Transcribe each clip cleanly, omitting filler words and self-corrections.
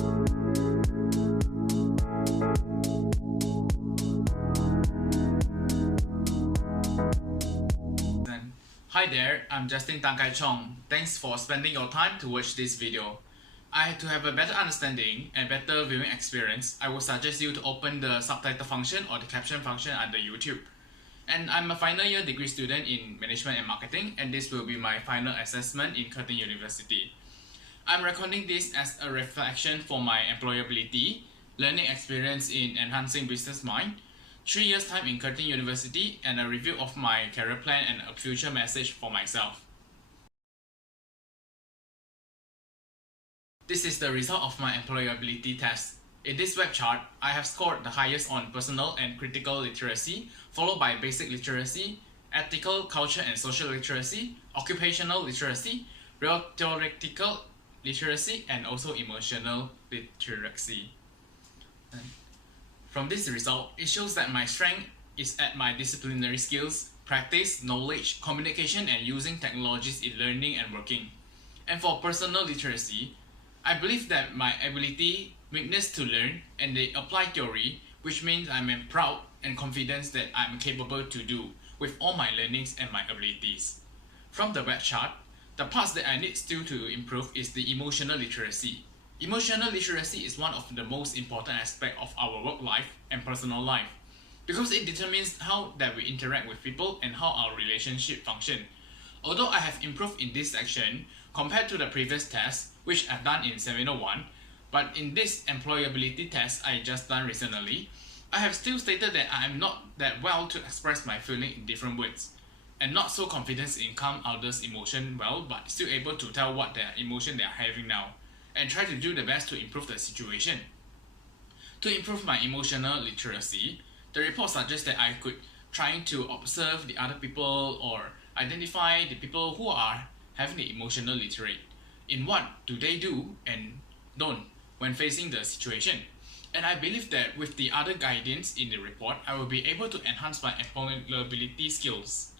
Hi there, I'm Justin Tan Kai Chong. Thanks for spending your time to watch this video. To have a better understanding and better viewing experience, I would suggest you to open the subtitle function or the caption function under YouTube. And I'm a final year degree student in Management and Marketing, and this will be my final assessment in Curtin University. I'm recording this as a reflection for my employability, learning experience in enhancing business mind, 3 years time in Curtin University, and a review of my career plan and a future message for myself. This is the result of my employability test. In this web chart, I have scored the highest on personal and critical literacy, followed by basic literacy, ethical, culture and social literacy, occupational literacy, real theoretical literacy, and also emotional literacy. From this result, it shows that my strength is at my disciplinary skills, practice, knowledge, communication, and using technologies in learning and working. And for personal literacy, I believe that my ability, weakness to learn, and the applied theory, which means I'm proud and confident that I'm capable to do with all my learnings and my abilities. From the web chart, the parts that I need still to improve is the emotional literacy. Emotional literacy is one of the most important aspects of our work life and personal life because it determines how that we interact with people and how our relationship function. Although I have improved in this section compared to the previous test, which I've done in Seminar 1, but in this employability test I just done recently, I have still stated that I am not that well to express my feeling in different words, and not so confident in calm others' emotion well, but still able to tell what their emotion they are having now, and try to do the best to improve the situation. To improve my emotional literacy, the report suggests that I could try to observe the other people or identify the people who are having the emotional literate in what do they do and don't when facing the situation. And I believe that with the other guidance in the report, I will be able to enhance my employability skills.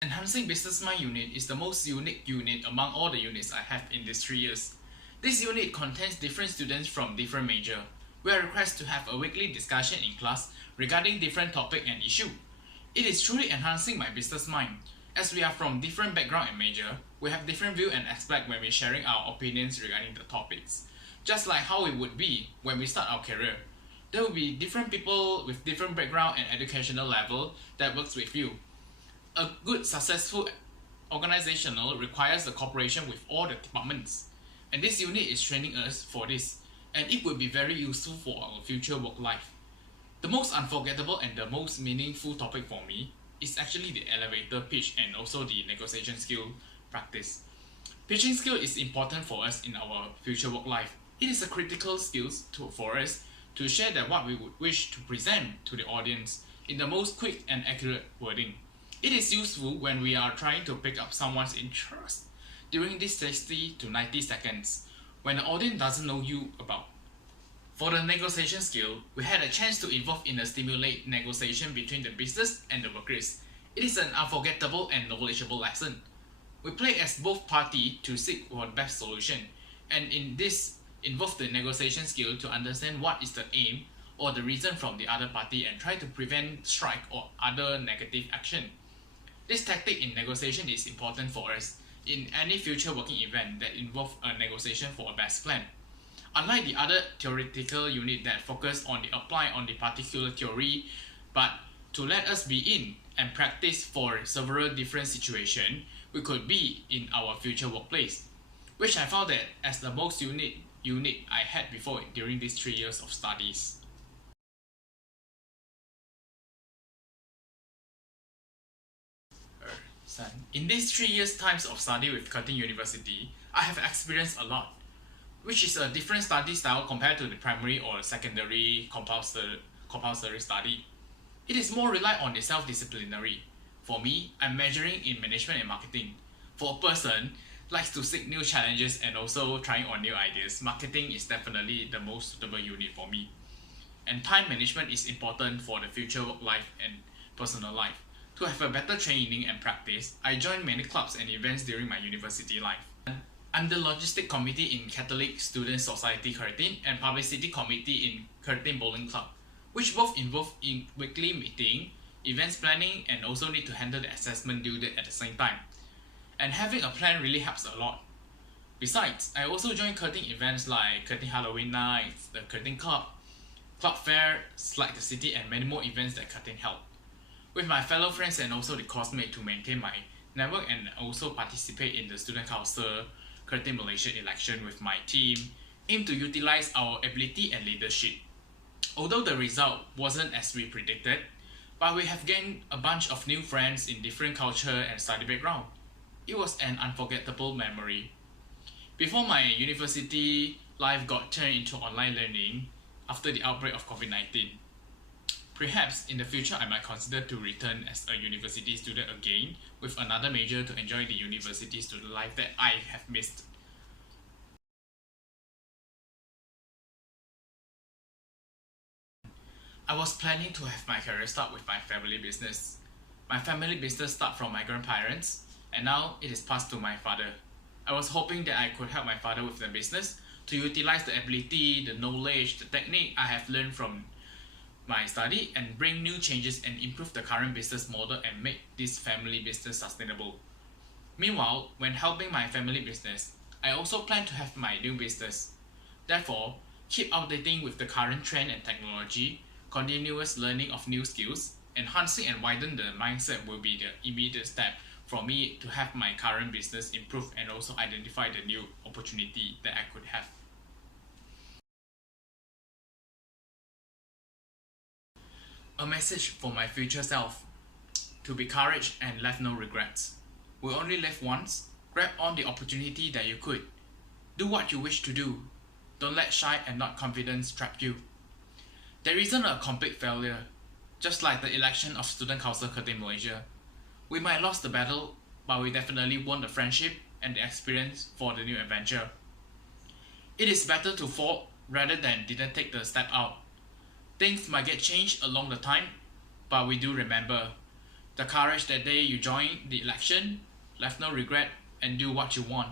Enhancing Business Mind unit is the most unique unit among all the units I have in these 3 years. This unit contains different students from different major. We are requested to have a weekly discussion in class regarding different topic and issue. It is truly enhancing my business mind. As we are from different background and major, we have different view and aspect when we're sharing our opinions regarding the topics. Just like how it would be when we start our career. There will be different people with different background and educational level that works with you. A good, successful organizational requires the cooperation with all the departments, and this unit is training us for this, and it will be very useful for our future work life. The most unforgettable and the most meaningful topic for me is actually the elevator pitch and also the negotiation skill practice. Pitching skill is important for us in our future work life. It is a critical skill for us to share that what we would wish to present to the audience in the most quick and accurate wording. It is useful when we are trying to pick up someone's interest during these 60 to 90 seconds when the audience doesn't know you about. For the negotiation skill, we had a chance to involve in a stimulate negotiation between the business and the workers. It is an unforgettable and knowledgeable lesson. We play as both parties to seek for the best solution, and in this involve the negotiation skill to understand what is the aim or the reason from the other party and try to prevent strike or other negative action. This tactic in negotiation is important for us in any future working event that involve a negotiation for a best plan. Unlike the other theoretical unit that focus on the apply on the particular theory, but to let us be in and practice for several different situations we could be in our future workplace, which I found that as the most unique unit I had before during these 3 years of studies. In these 3 years times of study with Curtin University, I have experienced a lot, which is a different study style compared to the primary or secondary compulsory study. It is more reliant on the self-disciplinary. For me, I'm majoring in management and marketing. For a person likes to seek new challenges and also trying on new ideas, marketing is definitely the most suitable unit for me. And time management is important for the future work life and personal life. To have a better training and practice, I joined many clubs and events during my university life. I'm the Logistic Committee in Catholic Student Society Curtin and Publicity Committee in Curtin Bowling Club, which both involve in weekly meeting, events planning, and also need to handle the assessment due date at the same time. And having a plan really helps a lot. Besides, I also join Curtin events like Curtin Halloween Nights, the Curtin Club, Club Fair, Slide the City, and many more events that Curtin held. With my fellow friends and also the coursemate to maintain my network and also participate in the Student Council Curtin Malaysia election with my team, aim to utilize our ability and leadership. Although the result wasn't as we predicted, but we have gained a bunch of new friends in different culture and study background. It was an unforgettable memory. Before my university life got turned into online learning after the outbreak of COVID-19. Perhaps in the future I might consider to return as a university student again with another major to enjoy the university student life that I have missed. I was planning to have my career start with my family business. My family business started from my grandparents and now it is passed to my father. I was hoping that I could help my father with the business to utilize the ability, the knowledge, the technique I have learned from my study and bring new changes and improve the current business model and make this family business sustainable. Meanwhile, when helping my family business, I also plan to have my new business. Therefore, keep updating with the current trend and technology, continuous learning of new skills, enhancing and widen the mindset will be the immediate step for me to have my current business improve and also identify the new opportunity that I could have. A message for my future self: to be courage and left no regrets. We only live once. Grab on the opportunity that you could. Do what you wish to do. Don't let shy and not confidence trap you. There isn't a complete failure. Just like the election of Student Council Curtin Malaysia, we might lost the battle, but we definitely won the friendship and the experience for the new adventure. It is better to fall rather than didn't take the step out. Things might get changed along the time, but we do remember the courage that day you joined the election, left no regret, and do what you want.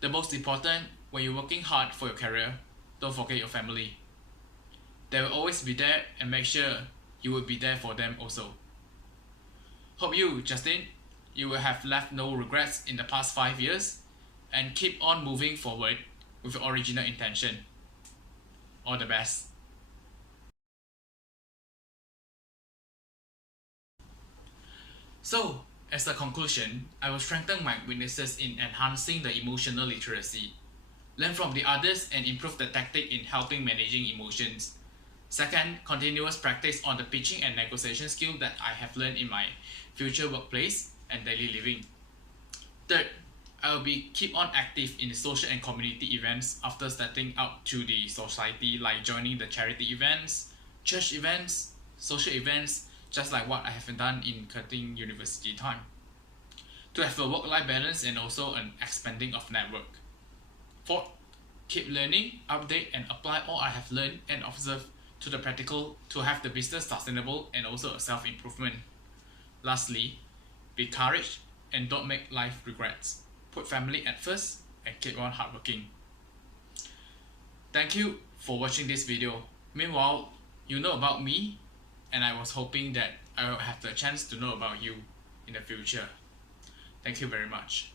The most important, when you're working hard for your career, don't forget your family. They will always be there and make sure you will be there for them also. Hope you, Justin, you will have left no regrets in the past 5 years and keep on moving forward with your original intention. All the best. So, as a conclusion, I will strengthen my weaknesses in enhancing the emotional literacy, learn from the others and improve the tactic in helping managing emotions. Second, continuous practice on the pitching and negotiation skill that I have learned in my future workplace and daily living. Third, I will keep on active in the social and community events after stepping out to the society, like joining the charity events, church events, social events, just like what I have done in Curtin University time. To have a work-life balance and also an expanding of network. Fourth, keep learning, update and apply all I have learned and observed to the practical to have the business sustainable and also a self-improvement. Lastly, be courage and don't make life regrets. Put family at first and keep on hardworking. Thank you for watching this video. Meanwhile, you know about me, and I was hoping that I will have the chance to know about you in the future. Thank you very much.